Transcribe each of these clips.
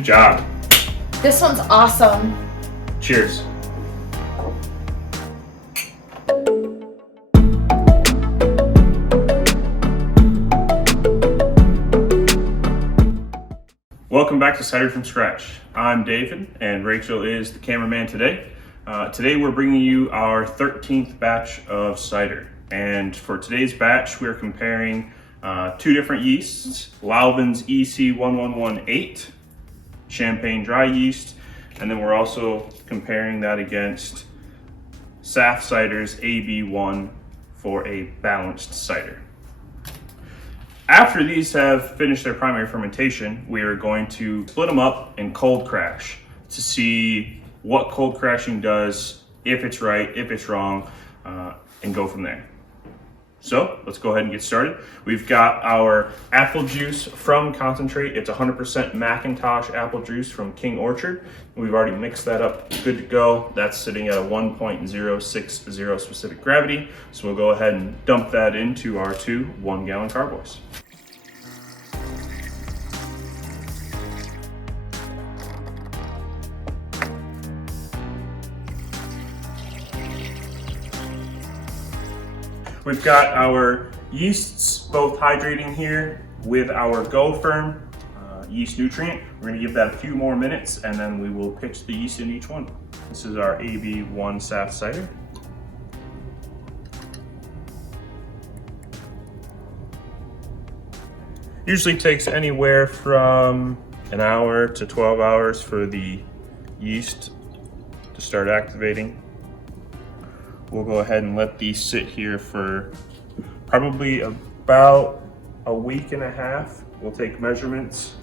Good job. This one's awesome. Cheers. Welcome back to Cider from Scratch. I'm David and Rachel is the cameraman today. Today we're bringing you our 13th batch of cider. And for today's batch, we're comparing two different yeasts, Lalvin's EC1118, Champagne dry yeast, and then we're also comparing that against SafCider's AB1 for a balanced cider. After these have finished their primary fermentation, we are going to split them up and cold crash to see what cold crashing does, if it's right, if it's wrong, and go from there. So let's go ahead and get started. We've got our apple juice from concentrate. It's 100% Mactintosh apple juice from King Orchard. We've already mixed that up, good to go. That's sitting at a 1.060 specific gravity. So we'll go ahead and dump that into our two 1 gallon carboys. We've got our yeasts both hydrating here with our Go Firm yeast nutrient. We're going to give that a few more minutes and then we will pitch the yeast in each one. This is our AB1 SafCider. Usually takes anywhere from an hour to 12 hours for the yeast to start activating. We'll go ahead and let these sit here for probably about a week and a half. We'll take measurements,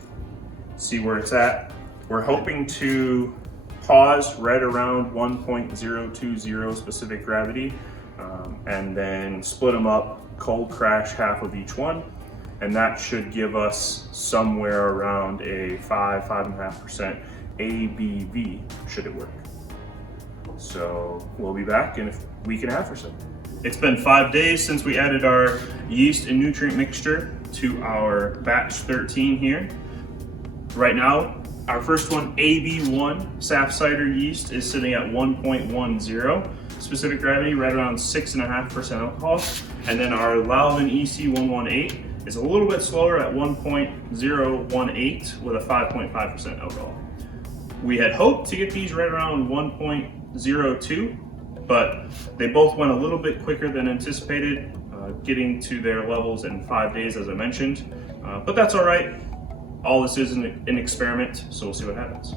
see where it's at. We're hoping to pause right around 1.020 specific gravity, and then split them up, cold crash half of each one. And that should give us somewhere around a 5.5% ABV, should it work. So we'll be back in a week and a half or so. It's been 5 days since we added our yeast and nutrient mixture to our batch 13 here. Right now, our first one, AB1 SafCider yeast, is sitting at 1.10 specific gravity, right around 6.5% alcohol. And then our Lalvin EC118 is a little bit slower at 1.018 with a 5.5% alcohol. We had hoped to get these right around 1.02, but they both went a little bit quicker than anticipated, getting to their levels in 5 days, as I mentioned. But that's all right. All this is an experiment, so we'll see what happens.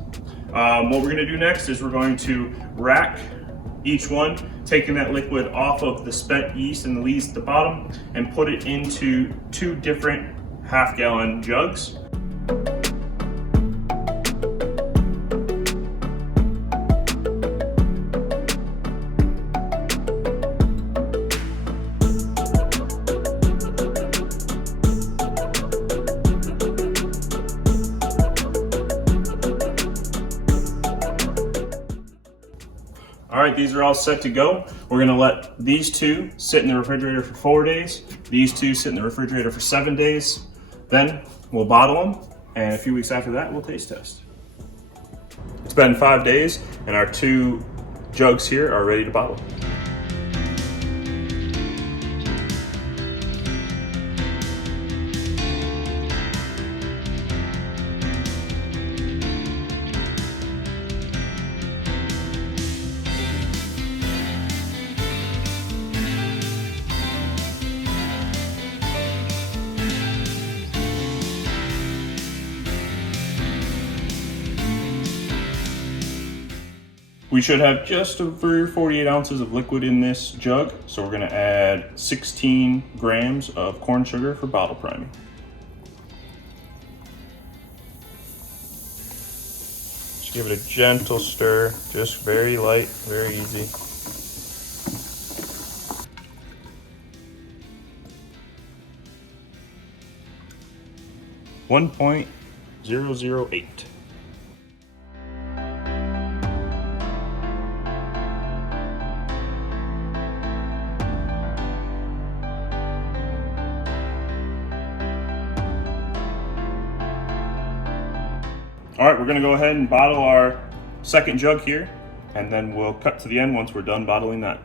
What we're gonna do next is we're going to rack each one, taking that liquid off of the spent yeast and the lees at the bottom, and put it into two different half-gallon jugs. All right, these are all set to go. We're gonna let these two sit in the refrigerator for 4 days, these two sit in the refrigerator for 7 days. Then we'll bottle them, and a few weeks after that, we'll taste test. It's been 5 days, and our two jugs here are ready to bottle. We should have just over 48 ounces of liquid in this jug, so we're gonna add 16 grams of corn sugar for bottle priming. Just give it a gentle stir, just very light, very easy. .008. All right, we're gonna go ahead and bottle our second jug here, and then we'll cut to the end once we're done bottling that.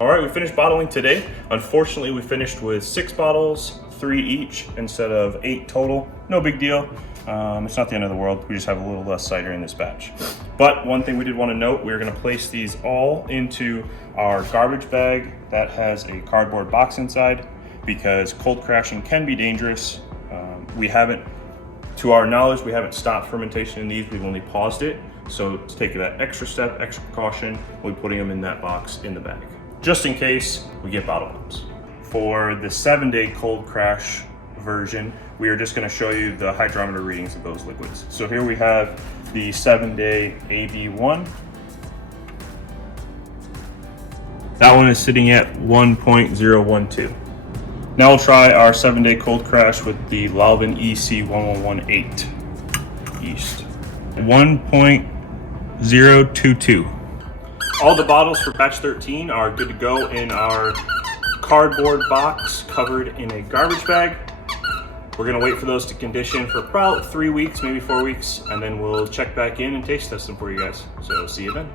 All right, we finished bottling today. Unfortunately, we finished with 6 bottles, 3 each instead of 8 total. No big deal. It's not the end of the world. We just have a little less cider in this batch. But one thing we did want to note, we're going to place these all into our garbage bag that has a cardboard box inside, because cold crashing can be dangerous. To our knowledge, we haven't stopped fermentation in these. We've only paused it. So to take that extra step, extra precaution, we'll be putting them in that box in the bag, just in case we get bottle bumps. For the 7-day cold crash version, we are just going to show you the hydrometer readings of those liquids. So here we have the 7-day AB1. That one is sitting at 1.012. Now we'll try our 7-day cold crash with the Lalvin EC1118 yeast. 1.022. All the bottles for batch 13 are good to go in our cardboard box covered in a garbage bag. We're gonna wait for those to condition for about 3 weeks, maybe 4 weeks, and then we'll check back in and taste test them for you guys. So see you then.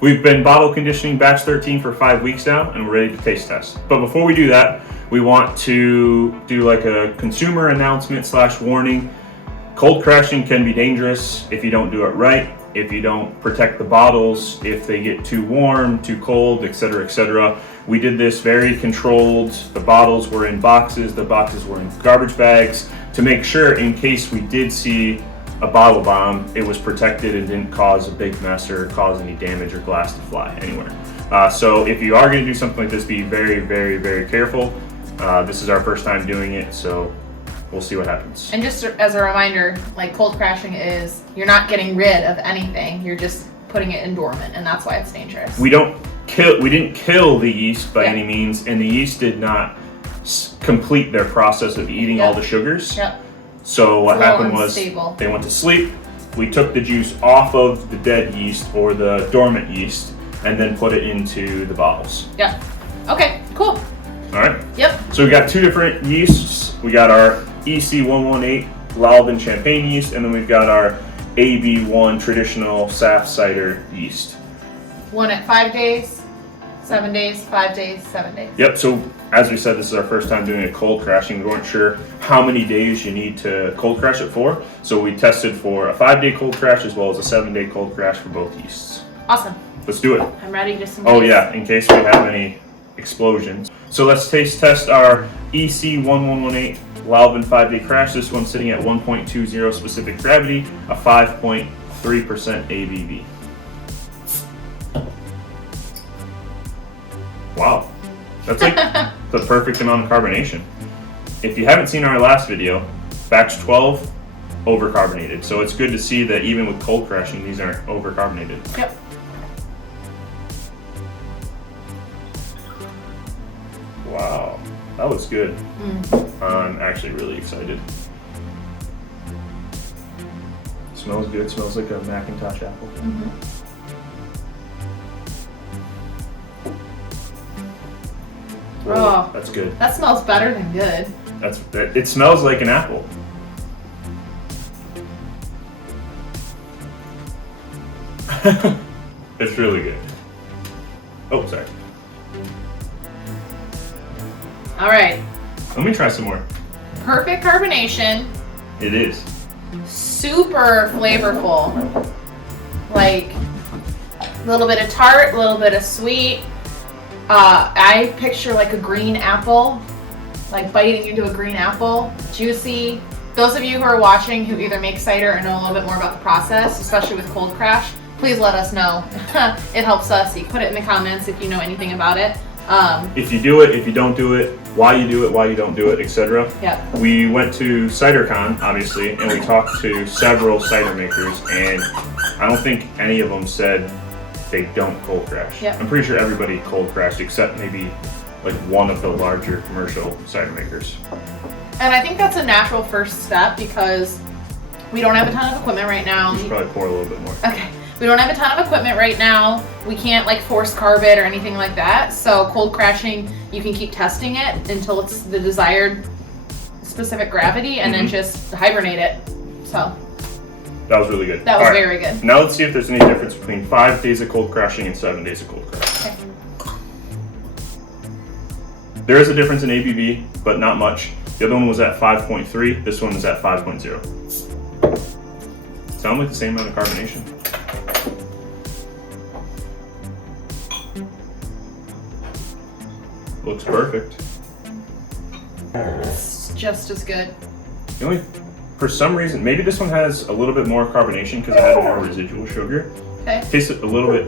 We've been bottle conditioning batch 13 for 5 weeks now, and we're ready to taste test. But before we do that, we want to do like a consumer announcement / warning. Cold crashing can be dangerous if you don't do it right, if you don't protect the bottles, if they get too warm, too cold, etc., etc. We did this very controlled. The bottles were in boxes, the boxes were in garbage bags, to make sure in case we did see a bottle bomb, it was protected and didn't cause a big mess or cause any damage or glass to fly anywhere. So if you are going to do something like this, be very, very, very careful. This is our first time doing it, so we'll see what happens. And just as a reminder, like cold crashing is, you're not getting rid of anything, you're just putting it in dormant, and that's why it's dangerous. We didn't kill the yeast by any means, and the yeast did not complete their process of eating all the sugars. So what happened was they went to sleep. We took the juice off of the dead yeast or the dormant yeast and then put it into the bottles. Okay, cool. All right. So we got 2 different yeasts. We got our EC118 Lalvin champagne yeast, and then we've got our AB1 traditional SafCider yeast. One at 5 days, 7 days, 5 days, 7 days. Yep, so as we said, this is our first time doing a cold crashing. We weren't sure how many days you need to cold crash it for, so we tested for a 5-day cold crash as well as a 7-day cold crash for both yeasts. Awesome. Let's do it. I'm ready just in case. Oh yeah, in case we have any explosions. So let's taste test our EC1118 Lalvin 5-day crash. This one's sitting at 1.20 specific gravity, a 5.3% ABV. Wow, that's like the perfect amount of carbonation. If you haven't seen our last video, batch 12, overcarbonated. So it's good to see that even with cold crashing, these aren't overcarbonated. Yep. Wow, that was good. I'm actually really excited. Smells good. Smells like a Mactintosh apple. Oh, that's good. That smells better than good. It smells like an apple. It's really good. Oh, sorry. All right. Let me try some more. Perfect carbonation. It is. Super flavorful. Like a little bit of tart, a little bit of sweet. I picture like a green apple, like biting into a green apple, juicy. Those of you who are watching who either make cider or know a little bit more about the process, especially with cold crash, please let us know. It helps us. You can put it in the comments if you know anything about it. If you do it, if you don't do it, why you do it, why you don't do it, etc. Yep. We went to CiderCon, obviously, and we talked to several cider makers, and I don't think any of them said they don't cold crash. Yep. I'm pretty sure everybody cold crashed except maybe like one of the larger commercial cider makers. And I think that's a natural first step because we don't have a ton of equipment right now. You should probably pour a little bit more. Okay. We don't have a ton of equipment right now. We can't like force carb it or anything like that. So cold crashing, you can keep testing it until it's the desired specific gravity and then just hibernate it. So. That was really good. That was All right. very good. Now let's see if there's any difference between 5 days of cold crashing and 7 days of cold crashing. Okay. There is a difference in ABV, but not much. The other one was at 5.3. This one was at 5.0. Sound like the same amount of carbonation. Looks perfect. It's just as good. The only, for some reason, maybe this one has a little bit more carbonation because it had more residual sugar. Okay. Tastes a little bit,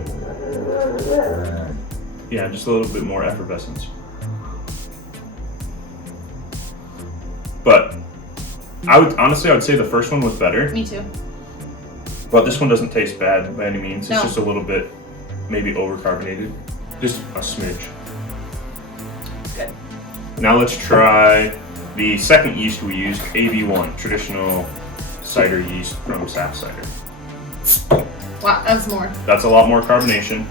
yeah, just a little bit more effervescence. But I would say the first one was better. Me too. But this one doesn't taste bad by any means. No. It's just a little bit, maybe overcarbonated, just a smidge. It's good. Now let's try the second yeast we used, AB1, traditional cider yeast from SafCider. Wow, that was more. That's a lot more carbonation.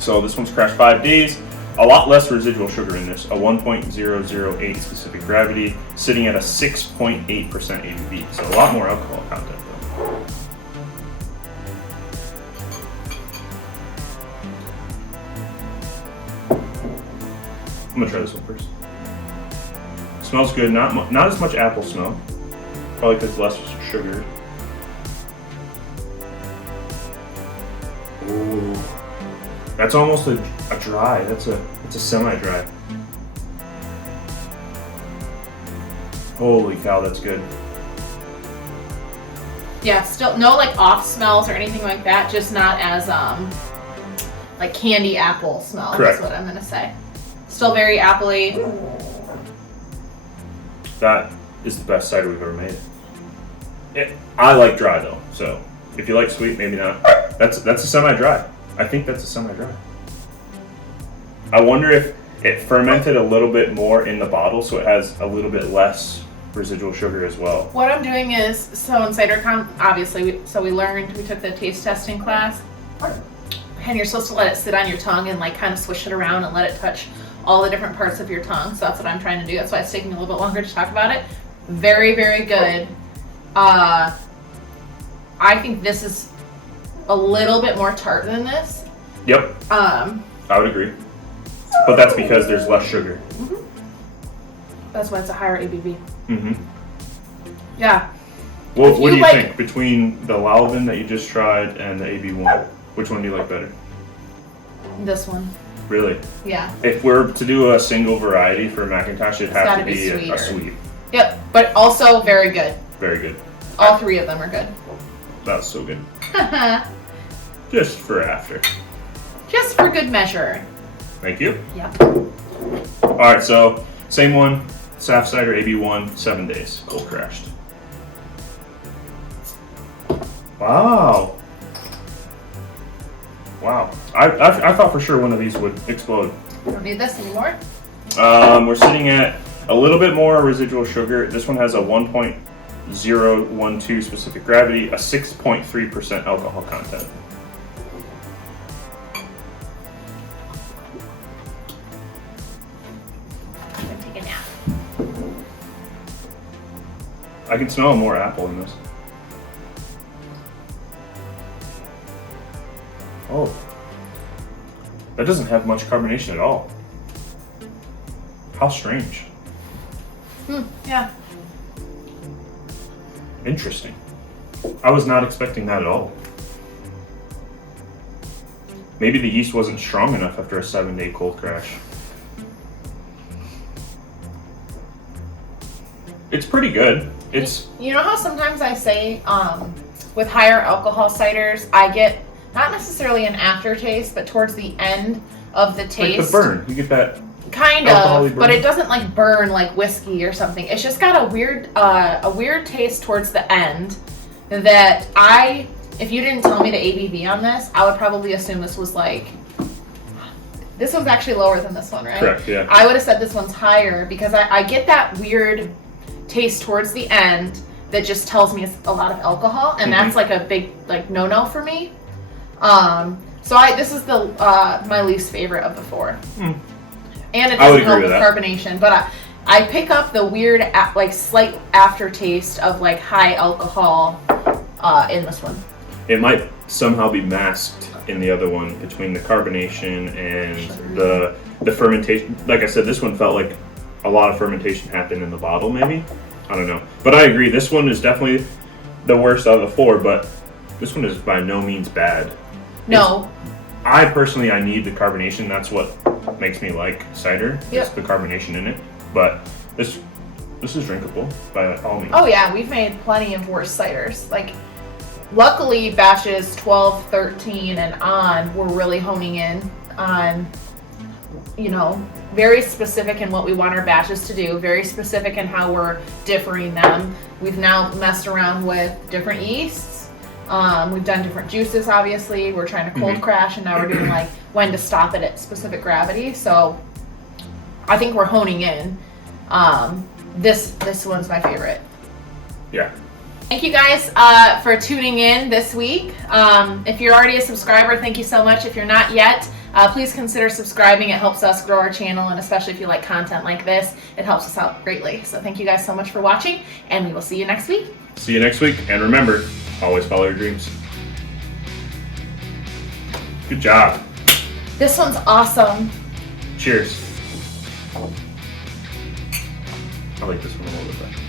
So this one's crashed 5 days. A lot less residual sugar in this, a 1.008 specific gravity, sitting at a 6.8% ABV. So a lot more alcohol content though. I'm gonna try this one first. Smells good, not as much apple smell. Probably because less sugar. Ooh. That's almost a dry. It's a semi-dry. Holy cow, that's good. Yeah, still no like off smells or anything like that. Just not as like candy apple smell. Correct. Is what I'm gonna say. Still very appley. That is the best cider we've ever made. I like dry though, so if you like sweet, maybe not. That's a semi-dry. I think that's a semi-dry. I wonder if it fermented a little bit more in the bottle, so it has a little bit less residual sugar as well. What I'm doing is, so in CiderCon, obviously, we took the taste testing class, and you're supposed to let it sit on your tongue and like kind of swish it around and let it touch all the different parts of your tongue. So that's what I'm trying to do. That's why it's taking a little bit longer to talk about it. Very, very good. I think this is a little bit more tart than this. Yep. I would agree. But that's because there's less sugar. Mm-hmm. That's why it's a higher ABV. Mm-hmm. Yeah. Well, what do you think between the Lalvin that you just tried and the AB1? Which one do you like better? This one. Really? Yeah. If we're to do a single variety for Mactintosh, it'd have to be a sweeter. sweet. Yep, but also very good. Very good. All three of them are good. That's so good. Just for after. Just for good measure. Thank you. Yep. All right, so same one, SafCider AB1, 7 days, cold crashed. Wow. Wow. I thought for sure one of these would explode. We don't need this anymore. We're sitting at a little bit more residual sugar. This one has a 1.012 specific gravity, a 6.3% alcohol content. I'm gonna take a nap. I can smell more apple in this. Oh. That doesn't have much carbonation at all. How strange. Yeah. Interesting. I was not expecting that at all. Maybe the yeast wasn't strong enough after a 7-day cold crash. It's pretty good. It's You know how sometimes I say with higher alcohol ciders, I get not necessarily an aftertaste, but towards the end of the taste. like the burn. You get that Kind alcohol-y of, burn. but it doesn't like burn like whiskey or something. It's just got a weird taste towards the end that if you didn't tell me the ABV on this, I would probably assume this was actually lower than this one, right? Correct, yeah. I would have said this one's higher because I get that weird taste towards the end that just tells me it's a lot of alcohol, and that's like a big no-no for me. This is the my least favorite of the four. And it doesn't help with carbonation, but I pick up the weird slight aftertaste of high alcohol in this one. It might somehow be masked in the other one between the carbonation and the fermentation. Like I said, this one felt like a lot of fermentation happened in the bottle, maybe. I don't know. But I agree, this one is definitely the worst out of the four, but this one is by no means bad. No. I need the carbonation. That's what makes me like cider. Yep. It's the carbonation in it. But this is drinkable by all means. Oh yeah, we've made plenty of worse ciders. Like, luckily batches 12, 13, and on, we're really honing in on, you know, very specific in what we want our batches to do, very specific in how we're differing them. We've now messed around with different yeasts. We've done different juices, obviously. We're trying to cold crash, and now we're doing like when to stop it at specific gravity. So I think we're honing in. This one's my favorite. Yeah. Thank you guys for tuning in this week. If you're already a subscriber, thank you so much. If you're not yet, please consider subscribing. It helps us grow our channel, and especially if you like content like this, it helps us out greatly. So thank you guys so much for watching, and we will see you next week. See you next week, and remember, always follow your dreams. Good job. This one's awesome. Cheers. I like this one a little bit better.